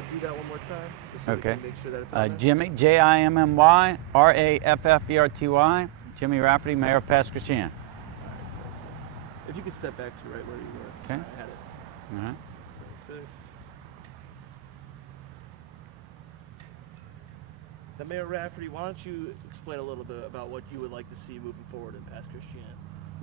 want to do that one more time? Just so Okay. we can make sure that it's on there? Jimmy, Jimmy, Rafferty, Jimmy Rafferty, Mayor of Pass Christian. If you could step back to right where you were. Okay. I had it. All right. Perfect. Now, Mayor Rafferty, why don't you explain a little bit about what you would like to see moving forward in Pass Christian?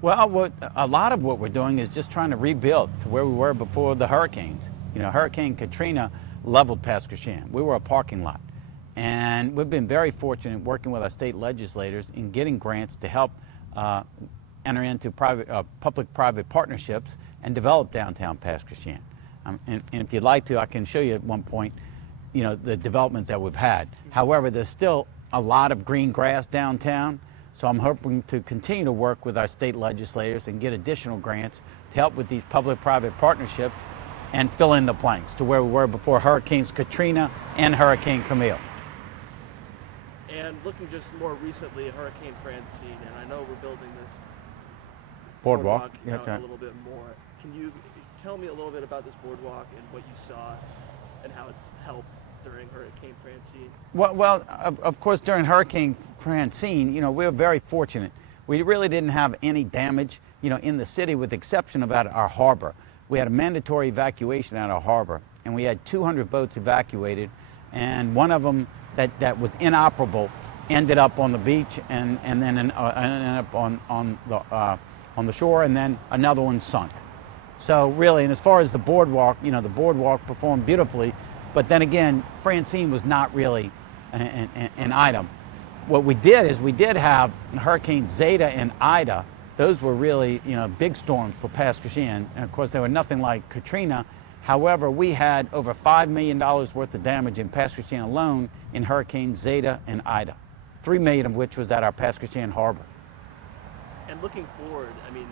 Well, a lot of what we're doing is just trying to rebuild to where we were before the hurricanes. You know, Hurricane Katrina leveled Pass Christian. We were a parking lot. And we've been very fortunate working with our state legislators in getting grants to help enter into public-private partnerships and develop downtown Pass Christian. And if you'd like to, I can show you at one point, you know, the developments that we've had. However, there's still a lot of green grass downtown. So I'm hoping to continue to work with our state legislators and get additional grants to help with these public-private partnerships and fill in the blanks to where we were before Hurricanes Katrina and Hurricane Camille. And looking just more recently at Hurricane Francine, and I know we're building this Boardwalk. out Okay. a little bit more. Can you tell me a little bit about this boardwalk and what you saw and how it's helped during Hurricane Francine? Well, of course, during Hurricane Francine, you know, we were very fortunate. We really didn't have any damage, you know, in the city with the exception of at our harbor. We had a mandatory evacuation at our harbor, and we had 200 boats evacuated, and one of them that was inoperable ended up on the beach and then ended up on the shore, and then another one sunk. So really, and as far as the boardwalk, you know, the boardwalk performed beautifully, but then again, Francine was not really an item. What we did is we did have Hurricane Zeta and Ida. Those were really, you know, big storms for Pass Christian, and of course they were nothing like Katrina. However, we had over $5 million worth of damage in Pass Christian alone in Hurricane Zeta and Ida, $3 million of which was at our Pass Christian harbor. And looking forward, I mean,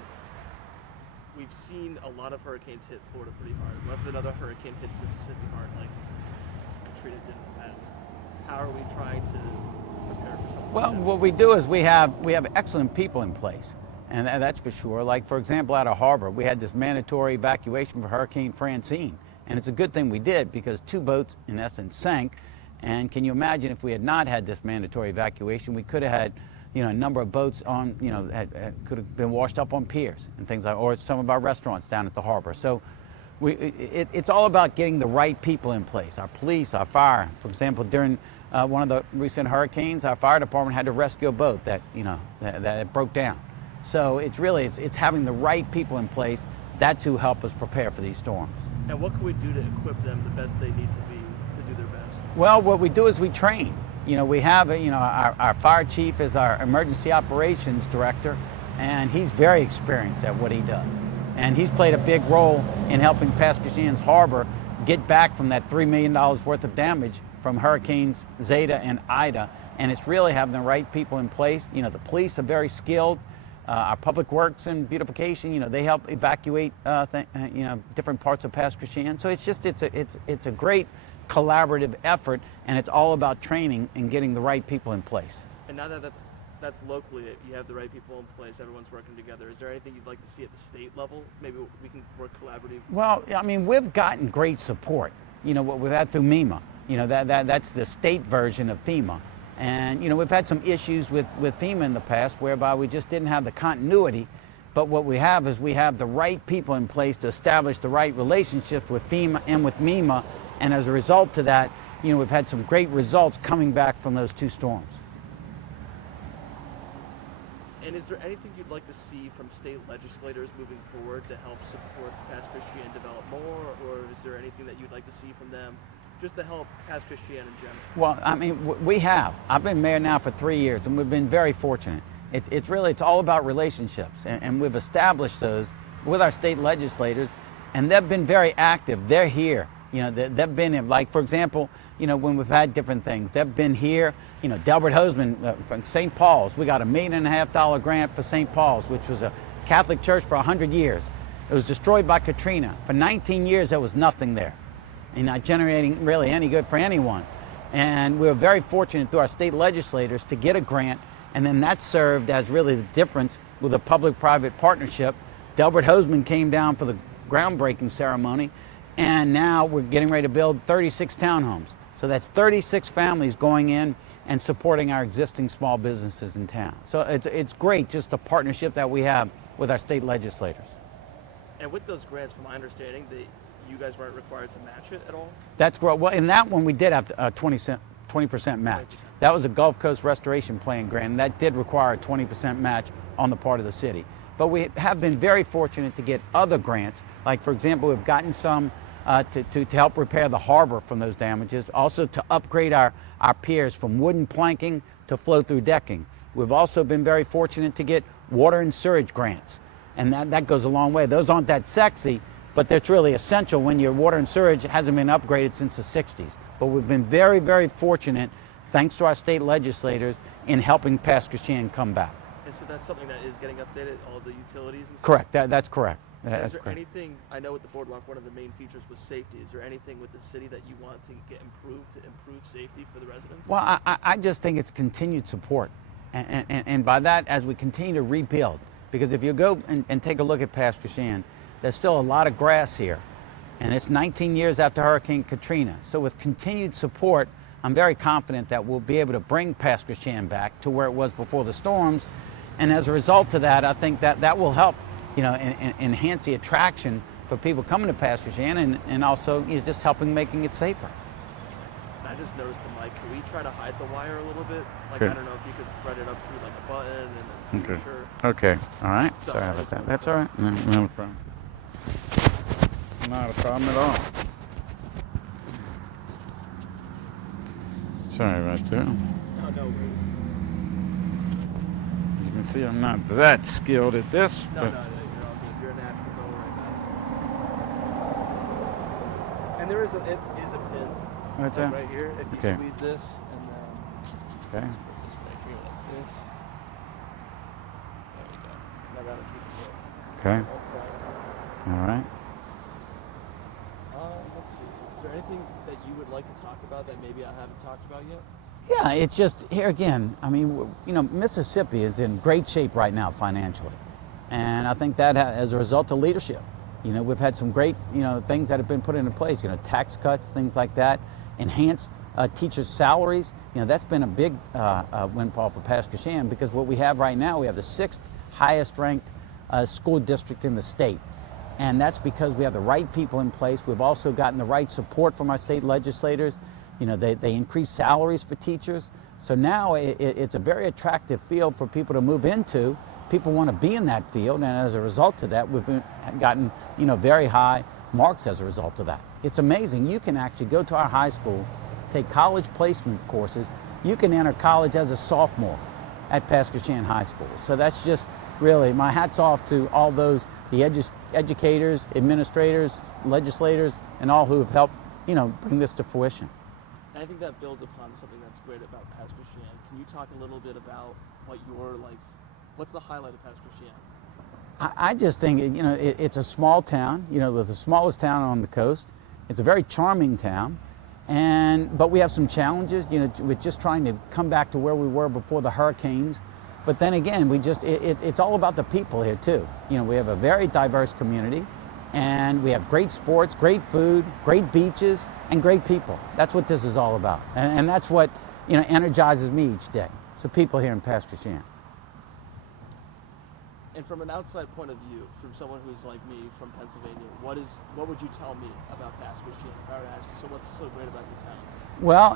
we've seen a lot of hurricanes hit Florida pretty hard. What if another hurricane hits Mississippi hard like Katrina did in the past? How are we trying to prepare for something? Well, like that? what we do is we have excellent people in place, and that's for sure. Like, for example, at our harbor, we had this mandatory evacuation for Hurricane Francine, and it's a good thing we did because 2 boats, in essence, sank. And can you imagine if we had not had this mandatory evacuation, we could have had, you know, a number of boats on, you know, could have been washed up on piers and things like, or some of our restaurants down at the harbor. So it's all about getting the right people in place. Our police, our fire. For example, during one of the recent hurricanes, our fire department had to rescue a boat that, you know, that broke down. So it's really, it's having the right people in place. That's who help us prepare for these storms. And what can we do to equip them the best they need to be to do their best? Well, what we do is we train. You know, we have, you know, our fire chief is our emergency operations director, and he's very experienced at what he does. And he's played a big role in helping Pass Christian's harbor get back from that $3 million worth of damage from Hurricanes Zeta and Ida. And it's really having the right people in place. You know, the police are very skilled. Our public works and beautification, you know, they help evacuate, you know, different parts of Pass Christian. So it's a great collaborative effort, and it's all about training and getting the right people in place. And now that that's locally, you have the right people in place, everyone's working together. Is there anything you'd like to see at the state level? Maybe we can work collaboratively. Well, I mean, we've gotten great support. You know, what we've had through MEMA. You know, that's the state version of FEMA. And, you know, we've had some issues with FEMA in the past whereby we just didn't have the continuity. But what we have is we have the right people in place to establish the right relationships with FEMA and with MEMA. And as a result to that, you know, we've had some great results coming back from those 2 storms. And is there anything you'd like to see from state legislators moving forward to help support Pass Christian develop more? Or is there anything that you'd like to see from them just to help Pass Christian in general? Well, I mean, we have. I've been mayor now for 3 years, and we've been very fortunate. It's all about relationships, and we've established those with our state legislators, and they've been very active. They're here. You know, they've been in, like, for example, you know, when we've had different things, they've been here. You know, Delbert Hoseman from St. Paul's, we got a $1.5 million grant for St. Paul's, which was a Catholic church for 100 years. It was destroyed by Katrina. For 19 years, there was nothing there, and not generating really any good for anyone. And we were very fortunate through our state legislators to get a grant, and then that served as really the difference with a public-private partnership. Delbert Hoseman came down for the groundbreaking ceremony, And now we're getting ready to build 36 townhomes. So that's 36 families going in and supporting our existing small businesses in town. So it's great, just the partnership that we have with our state legislators. And with those grants, from my understanding, you guys weren't required to match it at all? That's great. Well, in that one, we did have a 20% match. 20%. That was a Gulf Coast Restoration Plan grant, and that did require a 20% match on the part of the city. But we have been very fortunate to get other grants. Like, for example, we've gotten some to help repair the harbor from those damages, also to upgrade our piers from wooden planking to flow-through decking. We've also been very fortunate to get water and sewage grants, and that goes a long way. Those aren't that sexy, but that's really essential when your water and sewage hasn't been upgraded since the 60s. But we've been very, very fortunate, thanks to our state legislators, in helping Pasquotank come back. And so that's something that is getting updated, all the utilities and stuff? Correct, that's correct. Is That's there correct. anything, I know with the boardwalk, one of the main features was safety. Is there anything with the city that you want to get improved to improve safety for the residents? Well, I just think it's continued support. And by that, as we continue to rebuild, because if you go and take a look at Pasquotank, there's still a lot of grass here. And it's 19 years after Hurricane Katrina. So with continued support, I'm very confident that we'll be able to bring Pasquotank back to where it was before the storms. And as a result of that, I think that will help, enhance the attraction for people coming to Pasquotank, and also just helping making it safer. I just noticed the mic. Can we try to hide the wire a little bit? Like, Sure. I don't know if you could thread it up through like a button and then Okay. sure. Okay. All right. Sorry Sorry about about that. that. That's all right. No problem. Not a problem at all. Sorry about that. No, no worries. You can see I'm not that skilled at this, No, but no, you're all good. You're a natural goal right now. And there is a pin right like there. right here. If you Okay. squeeze this and then Okay. just put this right here like this. There you go. Now that'll keep it Okay. going. All right. Let's see. Is there anything that you would like to talk about that maybe I haven't talked about yet? Yeah, it's just here again. I mean, Mississippi is in great shape right now financially, and I think that as a result of leadership. We've had some great things that have been put into place. Tax cuts, things like that, enhanced teachers' salaries. That's been a big windfall for Pasquotank, because what we have right now, we have the 6th highest ranked school district in the state. And that's because we have the right people in place. We've also gotten the right support from our state legislators. They increase salaries for teachers. So now it's a very attractive field for people to move into. People want to be in that field, and as a result of that, we've gotten very high marks as a result of that. It's amazing. You can actually go to our high school, take college placement courses. You can enter college as a sophomore at Pasquotank High School. So that's just really, my hat's off to all those, the educators, administrators, legislators, and all who have helped bring this to fruition. And I think that builds upon something that's great about Pasquotank. Can you talk a little bit about what's the highlight of Pasquotank? I just think it's a small town, with the smallest town on the coast. It's a very charming town, but we have some challenges, with just trying to come back to where we were before the hurricanes. But then again, it's all about the people here too. We have a very diverse community, and we have great sports, great food, great beaches, and great people. That's what this is all about, and that's what energizes me each day. So people here in Pasquotank. And from an outside point of view, from someone who's like me from Pennsylvania, what would you tell me about Pasquotank? If I were to ask you, so what's so great about your town? Well,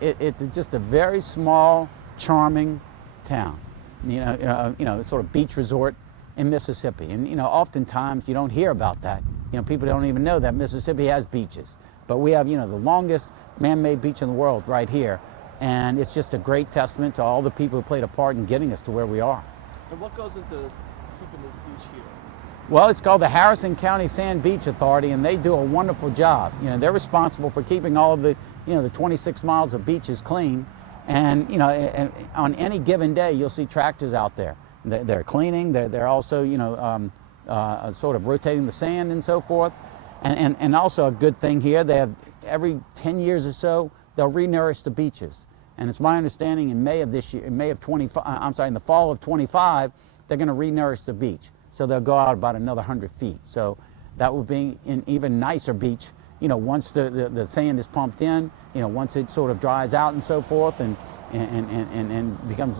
it's just a very small, charming town. Sort of beach resort in Mississippi, and oftentimes you don't hear about that. People don't even know that Mississippi has beaches, but we have the longest man-made beach in the world right here, and it's just a great testament to all the people who played a part in getting us to where we are. And what goes into keeping this beach here? Well, it's called the Harrison County Sand Beach Authority, and they do a wonderful job. They're responsible for keeping all of the 26 miles of beaches clean. And on any given day, you'll see tractors out there. They're cleaning. They're also sort of rotating the sand and so forth. And also a good thing here, they have every 10 years or so, they'll re-nourish the beaches. And it's my understanding in May of this year, in the fall of 25, they're going to re-nourish the beach. So they'll go out about another 100 feet. So that will be an even nicer beach once the sand is pumped in, once it sort of dries out and so forth, and becomes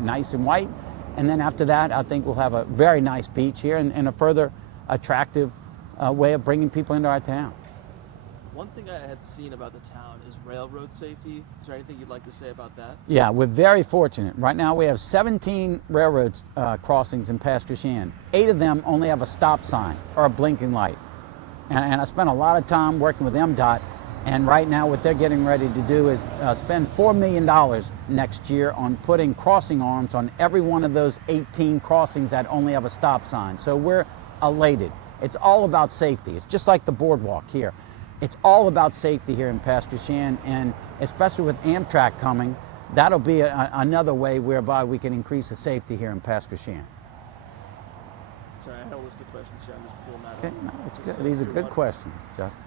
nice and white, and then after that, I think we'll have a very nice beach here and a further attractive way of bringing people into our town. One thing I had seen about the town is railroad safety. Is there anything you'd like to say about that? Yeah, we're very fortunate. Right now we have 17 railroad crossings in Pasture Shan. 8 of them only have a stop sign or a blinking light. And I spent a lot of time working with MDOT, and right now what they're getting ready to do is spend $4 million next year on putting crossing arms on every one of those 18 crossings that only have a stop sign. So we're elated. It's all about safety. It's just like the boardwalk here. It's all about safety here in Pasture Shan, and especially with Amtrak coming, that'll be another way whereby we can increase the safety here in Pasture Shan. Sorry, I had a list of questions here. I'm just pulling that Okay, up. no, that's Just good. These are through good one. questions, Justin.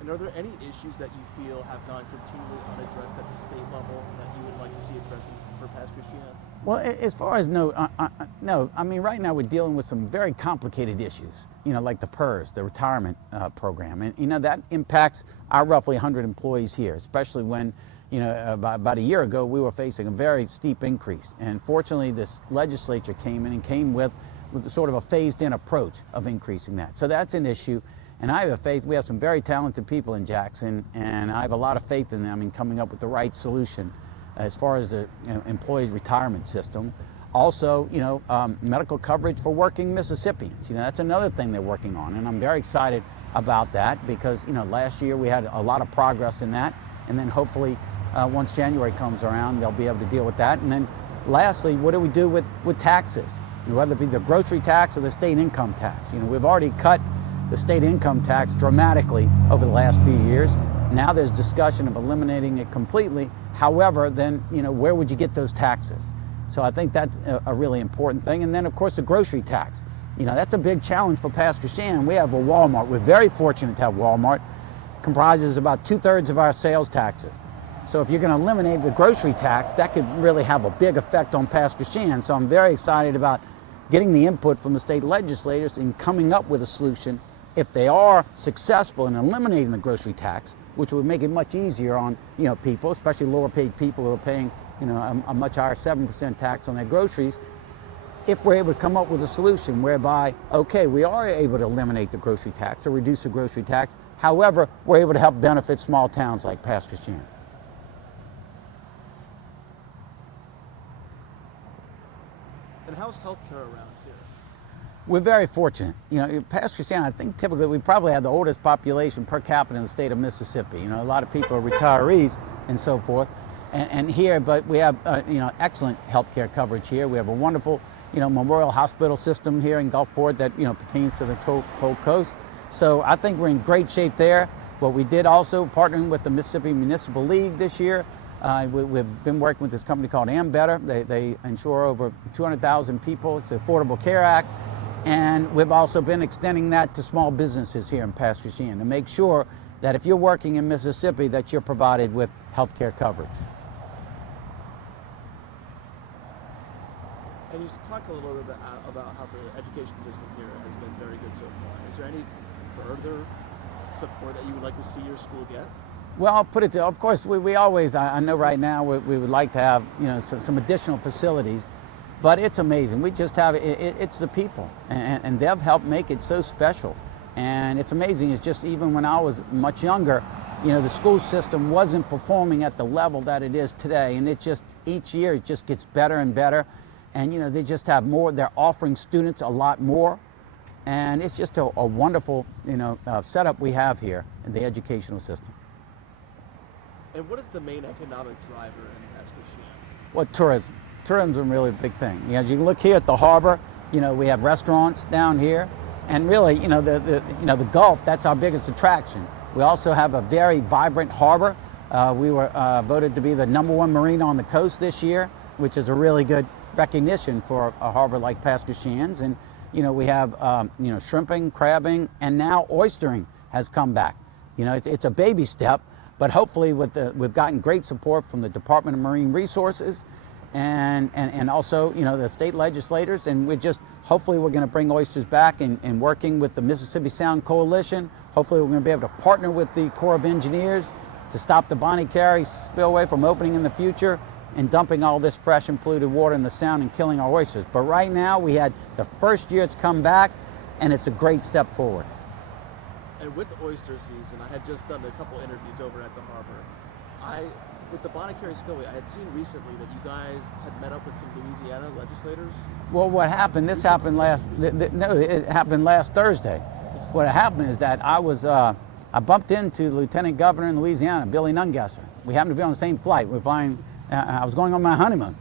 And are there any issues that you feel have gone continually unaddressed at the state level that you would like to see addressed for Pasture Shan? Well, as far as no, I mean, right now we're dealing with some very complicated issues, like the PERS, the retirement program. And, that impacts our roughly 100 employees here, especially when, about a year ago, we were facing a very steep increase. And fortunately, this legislature came in and came with sort of a phased-in approach of increasing that. So that's an issue. And I have faith, we have some very talented people in Jackson, and I have a lot of faith in them in coming up with the right solution as far as the employees' retirement system. Also, medical coverage for working Mississippians. That's another thing they're working on, and I'm very excited about that because, last year we had a lot of progress in that, and then hopefully once January comes around, they'll be able to deal with that. And then lastly, what do we do with taxes? Whether it be the grocery tax or the state income tax. We've already cut the state income tax dramatically over the last few years. Now there's discussion of eliminating it completely. However, then, where would you get those taxes? So I think that's a really important thing. And then, of course, the grocery tax. That's a big challenge for Pasture Shan. We have a Walmart. We're very fortunate to have Walmart. It comprises about 2/3 of our sales taxes. So if you're going to eliminate the grocery tax, that could really have a big effect on Pasture Shan. So I'm very excited about getting the input from the state legislators and coming up with a solution. If they are successful in eliminating the grocery tax, which would make it much easier on people, especially lower paid people who are paying a much higher 7% tax on their groceries, if we're able to come up with a solution whereby, okay, we are able to eliminate the grocery tax or reduce the grocery tax, however, we're able to help benefit small towns like Pasture Shan. And how's healthcare around here? We're very fortunate. Pasture Shan, I think typically we probably have the oldest population per capita in the state of Mississippi. A lot of people are retirees and so forth. And here, but we have, excellent healthcare coverage here. We have a wonderful, memorial hospital system here in Gulfport that, pertains to the whole coast. So I think we're in great shape there. What we did also, partnering with the Mississippi Municipal League this year, we've been working with this company called Better. They insure over 200,000 people. It's the Affordable Care Act. And we've also been extending that to small businesses here in Pasture Shan to make sure that if you're working in Mississippi that you're provided with health care coverage. And you talked a little bit about how the education system here has been very good so far. Is there any further support that you would like to see your school get? Well, I'll put it to, of course, we always, I know right now we would like to have, some additional facilities, but it's amazing. We just have, it's the people, and they've helped make it so special. And it's amazing, it's just even when I was much younger, the school system wasn't performing at the level that it is today. And it just, each year it just gets better and better. And they just have more, they're offering students a lot more. And it's just a wonderful, setup we have here in the educational system. And what is the main economic driver in Pasture Shan? Well, tourism. Tourism is a really big thing. As you look here at the harbor, we have restaurants down here. And really, the Gulf, that's our biggest attraction. We also have a very vibrant harbor. We were voted to be the #1 marina on the coast this year, which is a really good recognition for a harbor like Pasture Shan's. And, we have, shrimping, crabbing, and now oystering has come back. It's a baby step, But hopefully we've gotten great support from the Department of Marine Resources and also, you know, the state legislators, and hopefully we're going to bring oysters back and working with the Mississippi Sound Coalition. Hopefully we're going to be able to partner with the Corps of Engineers to stop the Bonnie Carey spillway from opening in the future and dumping all this fresh and polluted water in the Sound and killing our oysters. But right now we had the first year it's come back, and it's a great step forward. And with the oyster season, I had just done a couple interviews over at the harbor. With the Bonnie Carey spillway, I had seen recently that you guys had met up with some Louisiana legislators. Well, what happened? It happened last Thursday. What happened is that I bumped into Lieutenant Governor in Louisiana, Billy Nungesser. We happened to be on the same flight. I was going on my honeymoon,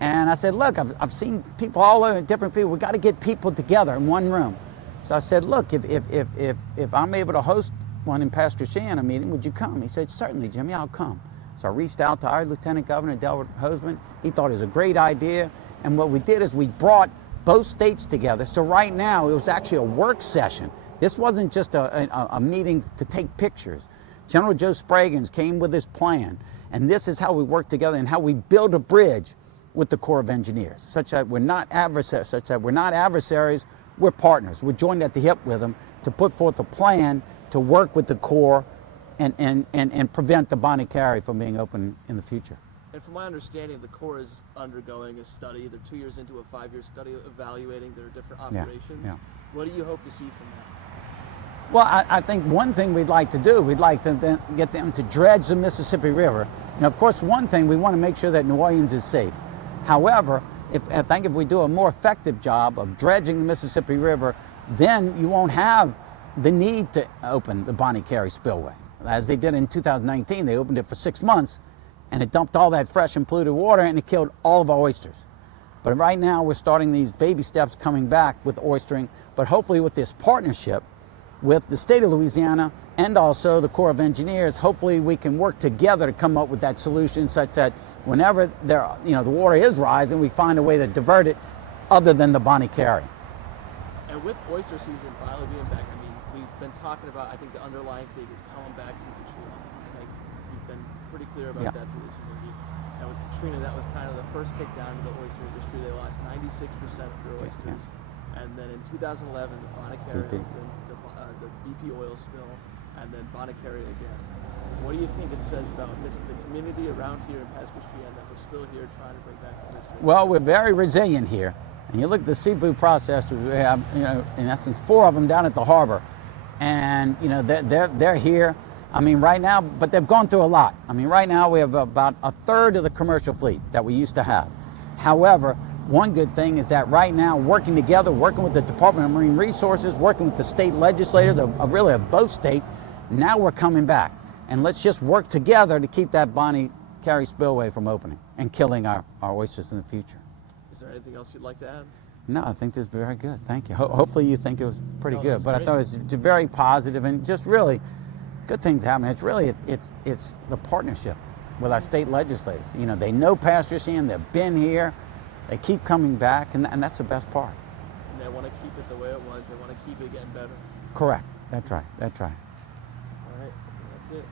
and I said, "Look, I've seen people all over, different people. We got to get people together in one room." So I said, "Look, if I'm able to host one in Pastor Shan, a meeting, would you come?" He said, "Certainly, Jimmy, I'll come." So I reached out to our Lieutenant Governor, Delbert Hoseman. He thought it was a great idea. And what we did is we brought both states together. So right now, it was actually a work session. This wasn't just a meeting to take pictures. General Joe Spraggins came with his plan. And this is how we work together and how we build a bridge with the Corps of Engineers, such that we're not adversaries, we're partners. We're joined at the hip with them to put forth a plan to work with the Corps and prevent the Bonnie Carey from being open in the future. And from my understanding, the Corps is undergoing a study. They're 2 years into a 5-year study evaluating their different operations. Yeah. What do you hope to see from that? Well, I think one thing we'd like to do, we'd like to get them to dredge the Mississippi River. And of course, one thing, we want to make sure that New Orleans is safe. However, I think if we do a more effective job of dredging the Mississippi River, then you won't have the need to open the Bonnie Carey spillway. As they did in 2019, they opened it for 6 months, and it dumped all that fresh and polluted water, and it killed all of our oysters. But right now, we're starting these baby steps coming back with oystering, but hopefully with this partnership with the state of Louisiana and also the Corps of Engineers, hopefully we can work together to come up with that solution such that whenever the water is rising, we find a way to divert it other than the Bonnie Carey. And with oyster season finally being back, I mean, we've been talking about, I think the underlying thing is coming back from Katrina. Like, you've been pretty clear about that through this interview. And with Katrina, that was kind of the first kick down to the oyster industry. They lost 96% of their oysters. And then in 2011, the Bonnie Carey opened, the BP oil spill, and then Bonnie Carey again. What do you think it says about the community around here in Pascagoula that we're still here trying to bring back the history? Well, we're very resilient here. And you look at the seafood processors, we have, in essence, 4 of them down at the harbor. And, they're here. I mean, right now, but they've gone through a lot. I mean, right now we have about a third of the commercial fleet that we used to have. However, one good thing is that right now, working together, working with the Department of Marine Resources, working with the state legislators of both states, now we're coming back. And let's just work together to keep that Bonnie Carey spillway from opening and killing our oysters in the future. Is there anything else you'd like to add? No, I think this is very good. Thank you. Hopefully you think it was pretty good. But great. I thought it was very positive and just really good things happening. It's really, it's the partnership with our state legislators. They know Pastor Shan, they've been here, they keep coming back, and that's the best part. And they want to keep it the way it was. They want to keep it getting better. Correct. That's right. All right. That's it.